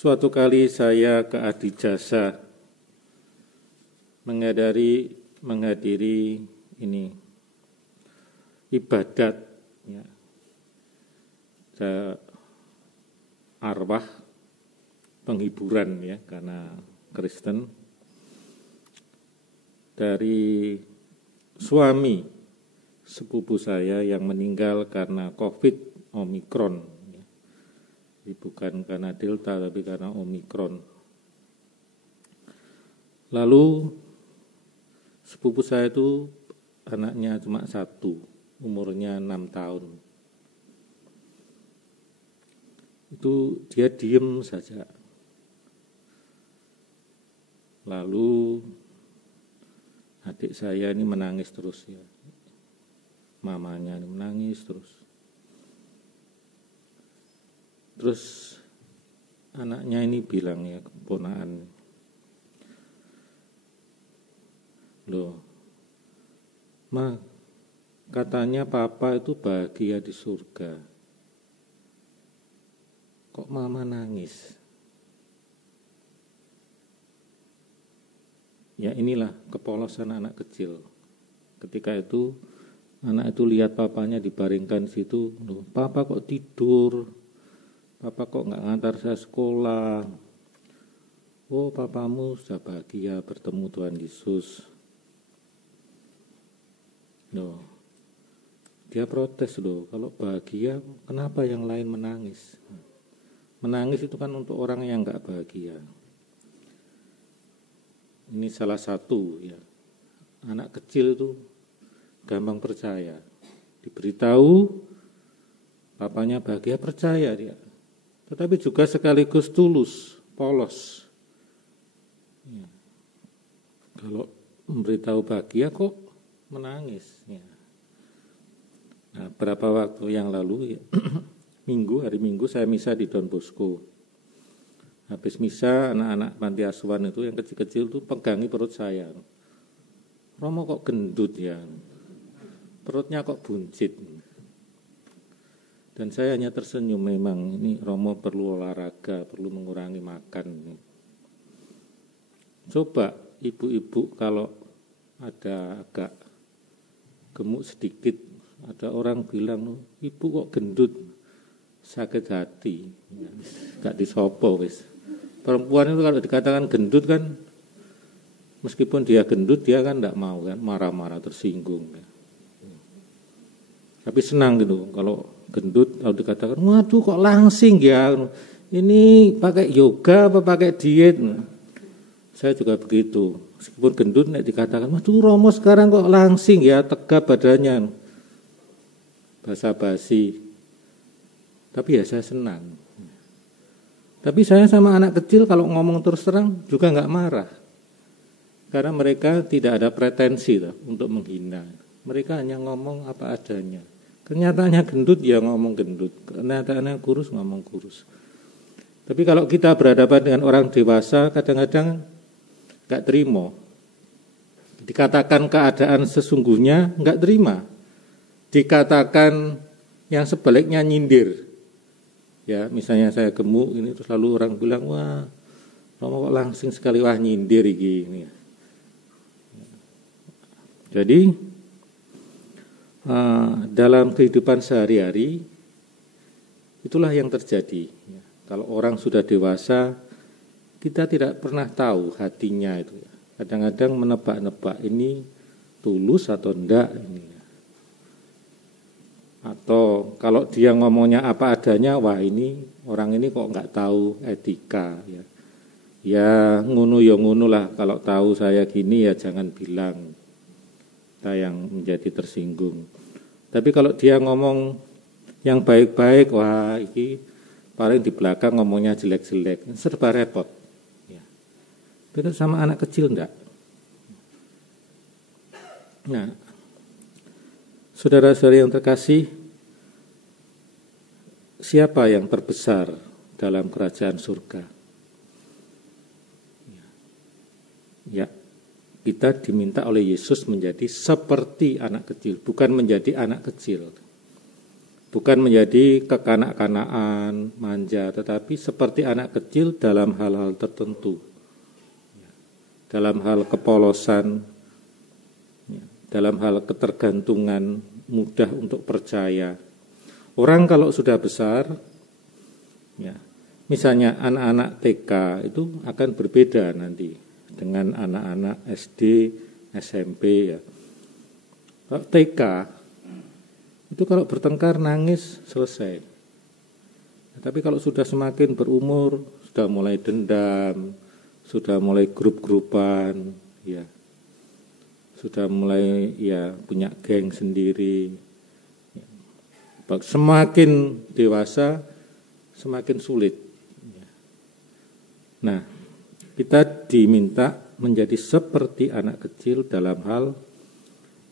Suatu kali saya ke Adijasa menghadiri ini ibadat ya, arwah penghiburan ya karena Kristen dari suami sepupu saya yang meninggal karena COVID Omikron ya. Jadi bukan karena Delta tapi karena Omikron. Lalu sepupu saya itu anaknya cuma satu, umurnya 6 tahun. Itu dia diem saja. Lalu adik saya ini menangis terus ya. Mamanya ini menangis terus. Terus anaknya ini bilang ya, keponakan, loh, Ma, katanya papa itu bahagia di surga. Kok mama nangis? Ya inilah kepolosan anak kecil. Ketika itu anak itu lihat papanya dibaringkan di situ, loh, papa kok tidur? Papa kok nggak ngantar saya sekolah? Oh, papamu sudah bahagia bertemu Tuhan Yesus. Loh, dia protes loh, kalau bahagia kenapa yang lain menangis? Menangis itu kan untuk orang yang nggak bahagia. Ini salah satu ya, anak kecil itu gampang percaya. Diberitahu papanya bahagia, percaya dia. Tetapi juga sekaligus tulus, polos. Ya. Kalau memberitahu bahagia kok menangis. Ya. Nah, berapa waktu yang lalu, ya, hari Minggu saya misa di Don Bosco. Habis misa, anak-anak panti asuhan itu yang kecil-kecil itu pegangi perut saya. Romo kok gendut ya, perutnya kok buncit. Dan saya hanya tersenyum, memang ini Romo perlu olahraga, perlu mengurangi makan. Coba ibu-ibu kalau ada agak gemuk sedikit, ada orang bilang, ibu kok gendut, sakit hati, gak disopo wis. Perempuan itu kalau dikatakan gendut kan, meskipun dia gendut dia kan gak mau kan, marah-marah, tersinggung. Tapi senang gitu kalau gendut, kalau dikatakan, waduh kok langsing ya, ini pakai yoga apa pakai diet? Saya juga begitu, meskipun gendut nek dikatakan, waduh Romo sekarang kok langsing ya, tegap badannya, basa-basi. Tapi ya saya senang. Tapi saya sama anak kecil kalau ngomong terus terang juga nggak marah, karena mereka tidak ada pretensi untuk menghina. Mereka hanya ngomong apa adanya. Kenyataannya gendut ya ngomong gendut, kenyataannya kurus ngomong kurus. Tapi kalau kita berhadapan dengan orang dewasa, kadang-kadang gak terima. Dikatakan keadaan sesungguhnya gak terima. Dikatakan yang sebaliknya nyindir. Ya, misalnya saya gemuk ini terus lalu orang bilang, wah, Romo kok langsing sekali, wah nyindir ini. Jadi dalam kehidupan sehari-hari itulah yang terjadi. Kalau orang sudah dewasa, kita tidak pernah tahu hatinya itu. Kadang-kadang menebak-nebak ini tulus atau enggak ini. Atau kalau dia ngomongnya apa adanya, wah ini orang ini kok enggak tahu etika ya. Ya ngunu ya ngunu lah, kalau tahu saya gini ya jangan bilang. Kita yang menjadi tersinggung. Tapi kalau dia ngomong yang baik-baik, wah ini paling di belakang ngomongnya jelek-jelek, serba repot. Ya. Itu sama anak kecil enggak? Nah, saudara-saudari yang terkasih, siapa yang terbesar dalam kerajaan surga? Ya. Kita diminta oleh Yesus menjadi seperti anak kecil, bukan menjadi anak kecil. Bukan menjadi kekanak-kanakan, manja, tetapi seperti anak kecil dalam hal-hal tertentu. Dalam hal kepolosan, dalam hal ketergantungan, mudah untuk percaya. Orang kalau sudah besar, ya, misalnya anak-anak TK itu akan berbeda nanti dengan anak-anak SD, SMP. Ya. Kalau TK itu kalau bertengkar nangis selesai. Tapi kalau sudah semakin berumur, sudah mulai dendam, sudah mulai grup-grupan, ya, sudah mulai ya punya geng sendiri. Semakin dewasa, semakin sulit. Nah, kita diminta menjadi seperti anak kecil dalam hal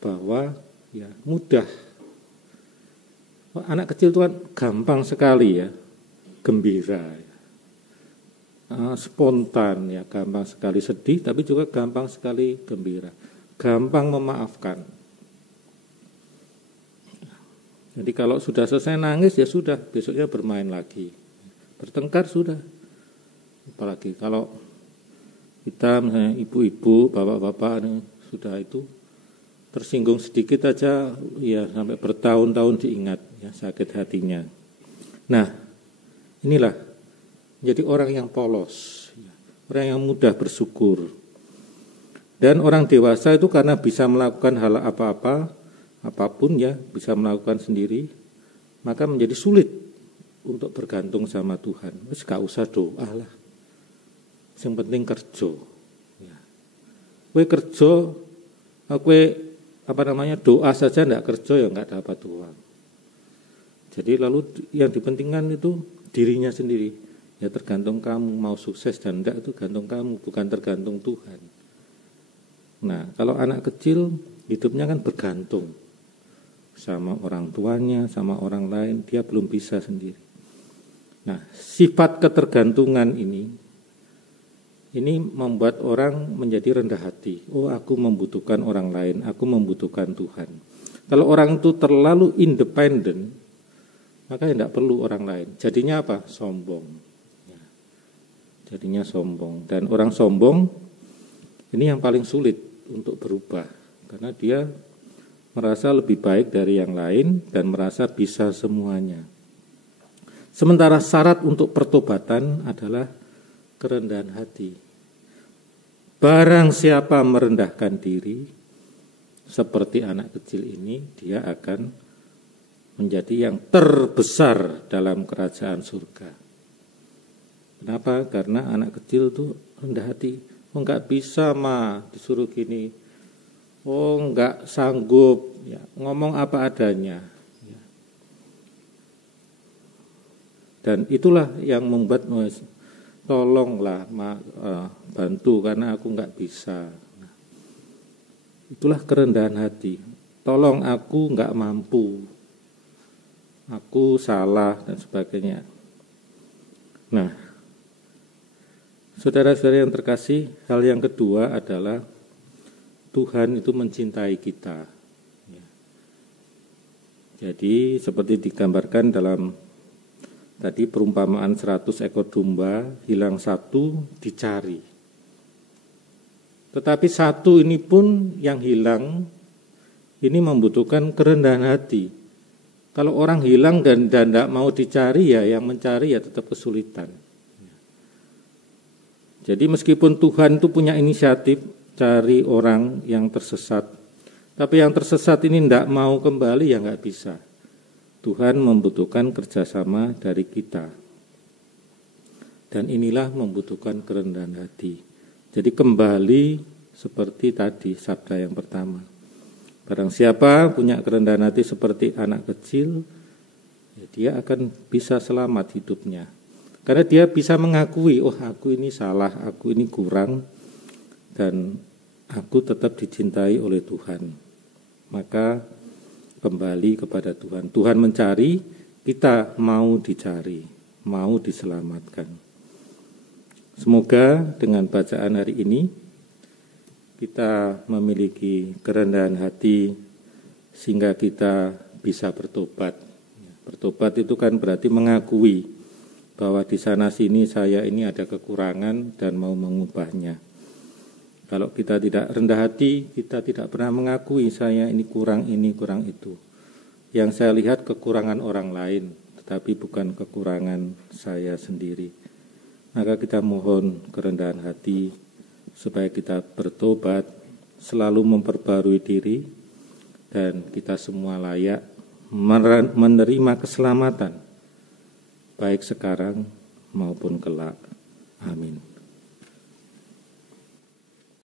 bahwa ya mudah. Anak kecil itu kan gampang sekali ya, gembira, spontan ya, gampang sekali sedih, tapi juga gampang sekali gembira, gampang memaafkan. Jadi kalau sudah selesai nangis ya sudah, besoknya bermain lagi, bertengkar sudah. Apalagi kalau kita misalnya ibu-ibu, bapak-bapak ini sudah itu tersinggung sedikit aja ya sampai bertahun-tahun diingat ya sakit hatinya. Nah, inilah jadi orang yang polos, orang yang mudah bersyukur. Dan orang dewasa itu karena bisa melakukan hal apa-apa, apapun ya, bisa melakukan sendiri, maka menjadi sulit untuk bergantung sama Tuhan. Wis gak usah doa lah. Yang penting kerja. Ya. Kowe kerja, kowe doa saja enggak kerja ya enggak dapat uang. Jadi lalu yang dipentingkan itu dirinya sendiri. Ya tergantung kamu mau sukses dan enggak itu gantung kamu, bukan tergantung Tuhan. Nah, kalau anak kecil hidupnya kan bergantung sama orang tuanya, sama orang lain, dia belum bisa sendiri. Nah, sifat ketergantungan ini membuat orang menjadi rendah hati. Oh, aku membutuhkan orang lain, aku membutuhkan Tuhan. Kalau orang itu terlalu independen, maka tidak perlu orang lain. Jadinya apa? Sombong. Ya. Jadinya sombong. Dan orang sombong ini yang paling sulit untuk berubah. Karena dia merasa lebih baik dari yang lain dan merasa bisa semuanya. Sementara syarat untuk pertobatan adalah kerendahan hati. Barang siapa merendahkan diri seperti anak kecil ini, dia akan menjadi yang terbesar dalam kerajaan surga. Kenapa? Karena anak kecil itu rendah hati. Oh, enggak bisa disuruh gini. Oh, enggak sanggup, ya, ngomong apa adanya. Ya. Dan itulah yang membuat tolonglah bantu karena aku enggak bisa. Nah, itulah kerendahan hati. Tolong aku enggak mampu. Aku salah dan sebagainya. Nah, saudara-saudara yang terkasih, hal yang kedua adalah Tuhan itu mencintai kita. Jadi seperti digambarkan dalam tadi perumpamaan 100 ekor domba, hilang satu dicari. Tetapi satu ini pun yang hilang, ini membutuhkan kerendahan hati. Kalau orang hilang dan tidak mau dicari ya yang mencari ya tetap kesulitan. Jadi meskipun Tuhan itu punya inisiatif cari orang yang tersesat, tapi yang tersesat ini tidak mau kembali ya nggak bisa. Tuhan membutuhkan kerjasama dari kita. Dan inilah membutuhkan kerendahan hati. Jadi kembali seperti tadi sabda yang pertama. Barang siapa punya kerendahan hati seperti anak kecil, ya dia akan bisa selamat hidupnya. Karena dia bisa mengakui, oh aku ini salah, aku ini kurang, dan aku tetap dicintai oleh Tuhan. Maka kembali kepada Tuhan. Tuhan mencari, kita mau dicari, mau diselamatkan. Semoga dengan bacaan hari ini kita memiliki kerendahan hati sehingga kita bisa bertobat. Bertobat itu kan berarti mengakui bahwa di sana sini saya ini ada kekurangan dan mau mengubahnya. Kalau kita tidak rendah hati, kita tidak pernah mengakui saya ini, kurang itu. Yang saya lihat kekurangan orang lain, tetapi bukan kekurangan saya sendiri. Maka kita mohon kerendahan hati supaya kita bertobat, selalu memperbarui diri, dan kita semua layak menerima keselamatan, baik sekarang maupun kelak. Amin.